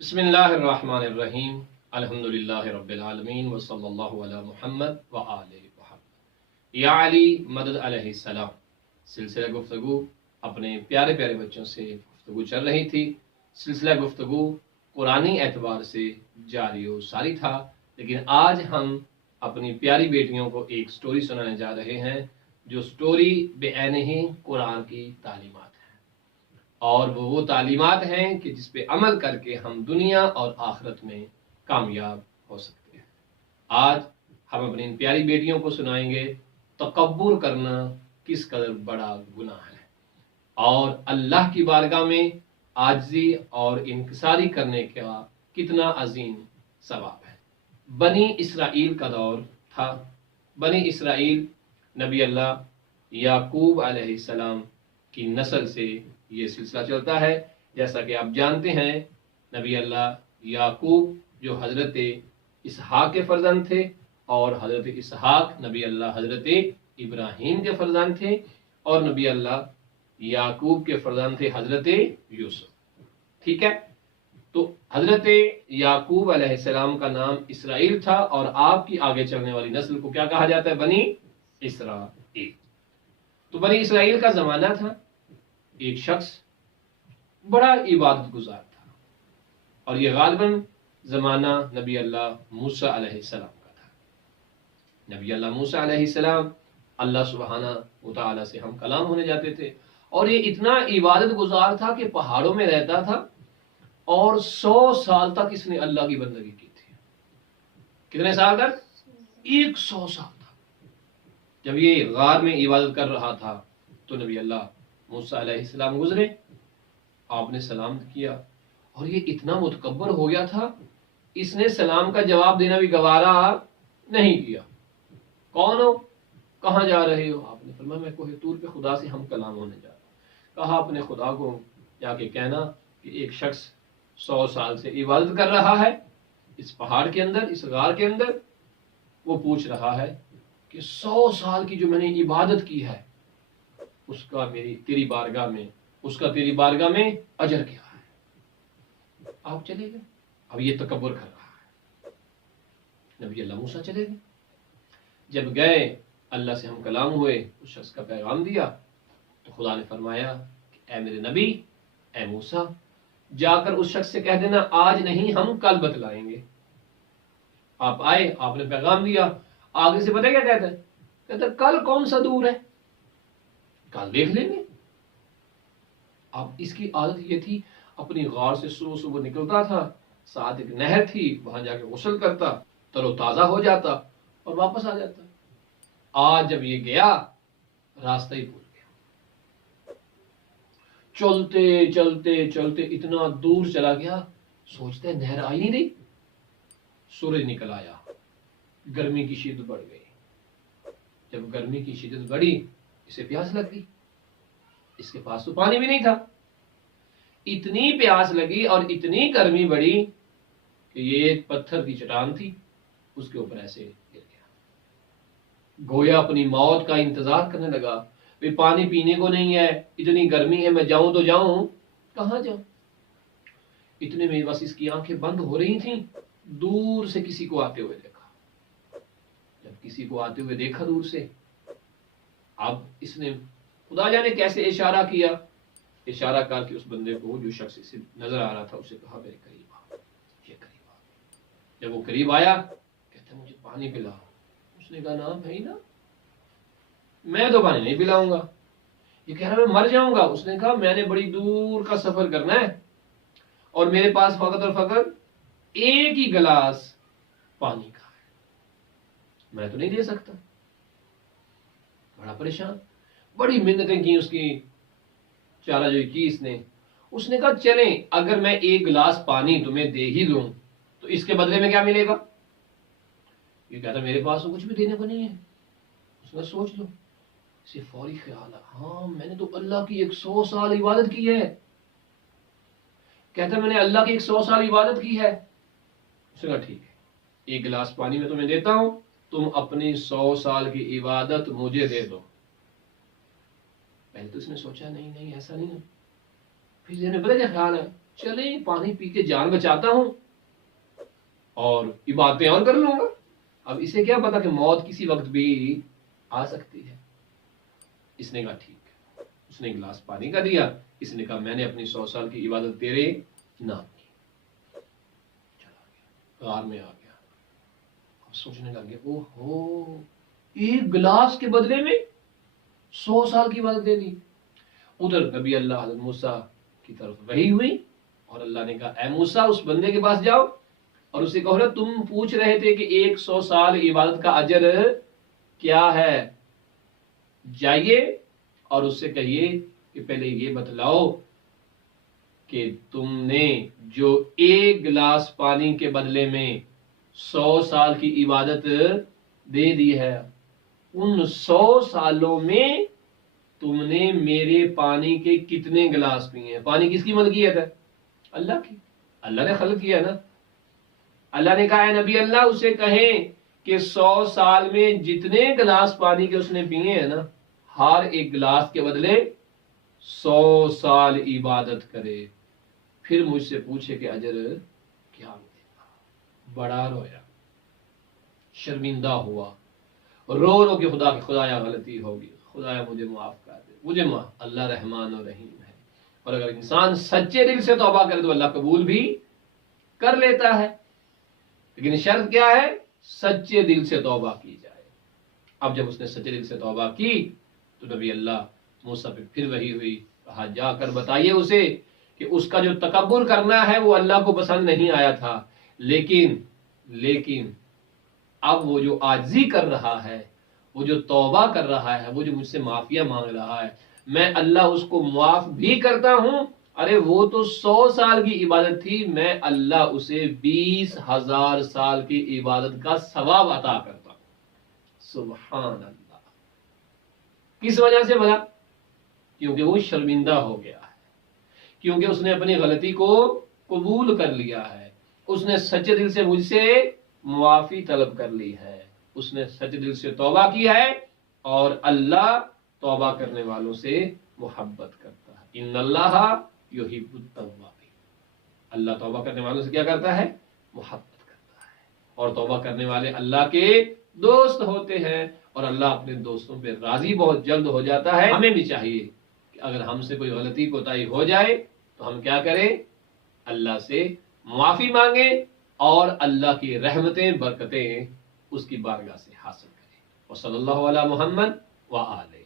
बिस्मिल्लाहिर्रहमानिर्रहीम अल्हम्दुलिल्लाहि रब्बिल आलमीन व सल्लल्लाहु अला मुहम्मद व आलिहि व सल्लम। या अली मदद अलैहिस्सलाम सिलसिला गुफ्तगू अपने प्यारे प्यारे बच्चों से गुफ्तगू चल रही थी। सिलसिला गुफ्तगू कुरानी एतबार से जारी व सारी था, लेकिन आज हम अपनी प्यारी बेटियों को एक स्टोरी सुनाने जा रहे हैं, जो स्टोरी बेअनही कुरान की तालीमात है, और वो तालीमात हैं कि जिस पे अमल करके हम दुनिया और आखिरत में कामयाब हो सकते हैं। आज हम अपनी इन प्यारी बेटियों को सुनाएंगे तकब्बुर करना किस कदर बड़ा गुनाह है और अल्लाह की बारगाह में आजिज़ी और इनकिसारी करने का कितना अजीम सवाब है। बनी इसराइल का दौर था। बनी इसराइल नबी अल्लाह याकूब अलैहिस्सलाम की नस्ल से ये सिलसिला चलता है। जैसा कि आप जानते हैं, नबी अल्लाह याकूब जो हज़रत इसहाक के फर्जंद थे, और हज़रत इसहाक नबी अल्लाह हज़रत इब्राहीम के फर्जंद थे, और नबी अल्लाह याकूब के फर्जंद थे हज़रत यूसुफ। ठीक है, तो हज़रत याकूब अलैहिस्सलाम का नाम इसराइल था, और आपकी आगे चलने वाली नस्ल को क्या कहा जाता है? बनी इसराइल। तो बनी इसराइल का ज़माना था। एक शख्स बड़ा इबादत गुजार था, और ये गालिबन ज़माना नबी अल्लाह मूसा अलैहिस्सलाम का था। नबी अल्लाह मूसा अलैहिस्सलाम अल्लाह सुब्हाना व तआला से हम कलाम होने जाते थे, और ये इतना इबादत गुजार था कि पहाड़ों में रहता था, और 100 साल तक इसने अल्लाह की बंदगी की थी। कितने साल तक? 100 साल तक। जब ये गार में इबादत कर रहा था तो नबी अल्लाह मूसा अलैहिस्सलाम गुजरे, आपने सलाम किया, और ये इतना मुतकब्बर हो गया था, इसने सलाम का जवाब देना भी गवारा नहीं किया। कौन हो, कहाँ जा रहे हो? आपने फरमाया मैं कोहे तूर पे खुदा से हम कलाम होने जा रहे हैं। कहा अपने खुदा को जाके कहना कि एक शख्स 100 साल से इबादत कर रहा है इस पहाड़ के अंदर, इस गार के अंदर। वो पूछ रहा है कि 100 साल की जो मैंने इबादत की है उसका तेरी बारगाह में अजर क्या है? आप चले गए। अब ये तकब्बुर कर रहा है। नबी अल्लाह मूसा चले गए। जब गए, अल्लाह से हम कलाम हुए, उस शख्स का पैगाम दिया, तो खुदा ने फरमाया कि ए मेरे नबी, ए मूसा, जाकर उस शख्स से कह देना आज नहीं, हम कल बतलाएंगे। आप आए, आपने पैगाम दिया, आगे से पता क्या कहता है? कहता कल कौन सा दूर है, कल देख लेंगे। अब इसकी आदत ये थी, अपनी गार से सुबह सुबह निकलता था, साथ एक नहर थी, वहां जाके गुस्ल करता, तरोताजा हो जाता और वापस आ जाता। आज जब ये गया, रास्ता ही भूल गया। चलते चलते चलते इतना दूर चला गया, सोचते नहर आई नहीं रही। सूरज निकल आया, गर्मी की शिद्दत बढ़ गई। जब गर्मी की शिद्दत बढ़ी, इसे प्यास लग गई। इसके पास तो पानी भी नहीं था। इतनी प्यास लगी और इतनी गर्मी बढ़ी कि ये एक पत्थर की चट्टान थी, उसके ऊपर ऐसे गिर गया। गोया अपनी मौत का इंतजार करने लगा। वे पानी पीने को नहीं है, इतनी गर्मी है, मैं जाऊं तो जाऊं, कहां जाऊं? इतने में बस इसकी आंखें बंद हो रही थीं, दूर से किसी को आते हुए देखा। जब किसी को आते हुए देखा दूर से, अब इसने खुदा जाने कैसे इशारा किया, इशारा करके उस बंदे को, जो शख्स इसे नजर आ रहा था, उसे कहा मेरे करीब आ। ये करीब आ। जब वो करीब आया, कहता मुझे पानी पिला। उसने कहा ना भाई ना, मैं तो पानी नहीं पिलाऊंगा। ये कह रहा मैं मर जाऊंगा। उसने कहा मैंने बड़ी दूर का सफर करना है, और मेरे पास फकत और फकत एक ही गिलास पानी का है, मैं तो नहीं दे सकता। बड़ा परेशान, बड़ी मिन्नतें की उसकी, चाराजोई की इसने। उसने कहा चलें, अगर मैं एक गिलास पानी तुम्हें दे ही दूं तो इसके बदले में क्या मिलेगा? ये कहता मेरे पास तो कुछ भी देने को नहीं है। उसने सोच लो। इसे फौरी ख्याल आ, हाँ मैंने तो अल्लाह की 100 साल इबादत की है। कहता मैंने अल्लाह की 100 साल इबादत की है। उसने कहा ठीक है, एक गिलास पानी में तुम्हें देता हूं, तुम अपनी 100 साल की इबादत मुझे दे दो। पहले तो इसने सोचा नहीं नहीं ऐसा नहीं है। फिर इसने पता क्या ख्याल है, چلیں پانی پی کے جان بچاتا ہوں اور عبادتیں اور کر لوں گا. اب اسے کیا پتا کہ موت کسی وقت بھی آ سکتی ہے. اس نے کہا ٹھیک ہے. اس نے ایک گلاس پانی کا دیا. اس نے کہا میں نے اپنی 100 سال کی عبادت تیرے نام کی. چلا گیا غار میں آ گیا. اب سوچنے لگ گیا او ہو ایک گلاس کے بدلے میں 100 سال کی عبادت دے دی. ادھر نبی اللہ حضرت موسیٰ کی طرف وحی ہوئی اور اللہ نے کہا اے موسیٰ اس بندے کے پاس جاؤ اور اسے کہو نا تم پوچھ رہے تھے کہ 100 سال عبادت کا اجر کیا ہے, جائیے اور اس سے کہیے کہ پہلے یہ بتلاؤ کہ تم نے جو ایک گلاس پانی کے بدلے میں 100 سال کی عبادت دے دی ہے, ان 100 سالوں میں تم نے میرے پانی کے کتنے گلاس پیے ہیں؟ پانی کس کی ملکیت ہے؟ اللہ کی. اللہ نے خلق کیا ہے نا. اللہ نے کہا ہے نبی اللہ اسے کہیں کہ 100 سال میں جتنے گلاس پانی کے اس نے پیے ہیں نا, ہر ایک گلاس کے بدلے 100 سال عبادت کرے, پھر مجھ سے پوچھے کہ اجر کیا ملے گا. بڑا رویا, شرمندہ ہوا, رو رو کہ خدایا غلطی ہوگی, خدایا مجھے معاف کر دے, مجھے معاف. اللہ رحمان و رحیم ہے, اور اگر انسان سچے دل سے توبہ کرے تو اللہ قبول بھی کر لیتا ہے, لیکن شرط کیا ہے؟ سچے دل سے توبہ کی جائے. اب جب اس نے سچے دل سے توبہ کی تو نبی اللہ موسیٰ پہ پھر وحی ہوئی. کہا جا کر بتائیے اسے کہ اس کا جو تکبر کرنا ہے وہ اللہ کو پسند نہیں آیا تھا, لیکن اب وہ جو عاجزی کر رہا ہے, وہ جو توبہ کر رہا ہے, وہ جو مجھ سے معافیہ مانگ رہا ہے, میں اللہ اس کو معاف بھی کرتا ہوں. ارے وہ تو 100 سال کی عبادت تھی, میں اللہ اسے 20,000 سال کی عبادت کا ثواب عطا کرتا ہوں. سبحان اللہ. کس وجہ سے بھلا؟ کیونکہ وہ شرمندہ ہو گیا ہے, کیونکہ اس نے اپنی غلطی کو قبول کر لیا ہے, اس نے سچے دل سے مجھ سے معافی طلب کر لی ہے, اس نے سچے دل سے توبہ کی ہے, اور اللہ توبہ کرنے والوں سے محبت کرتا ہے. ان اللہ یحب التوابین. اللہ توبہ کرنے والوں سے کیا کرتا ہے؟ محبت کرتا ہے, اور توبہ کرنے والے اللہ کے دوست ہوتے ہیں, اور اللہ اپنے دوستوں پہ راضی بہت جلد ہو جاتا ہے. ہمیں بھی چاہیے کہ اگر ہم سے کوئی غلطی کوتاہی ہو جائے تو ہم کیا کریں؟ اللہ سے معافی مانگیں اور اللہ کی رحمتیں برکتیں اس کی بارگاہ سے حاصل کریں. وصلی اللہ علی محمد وآلہ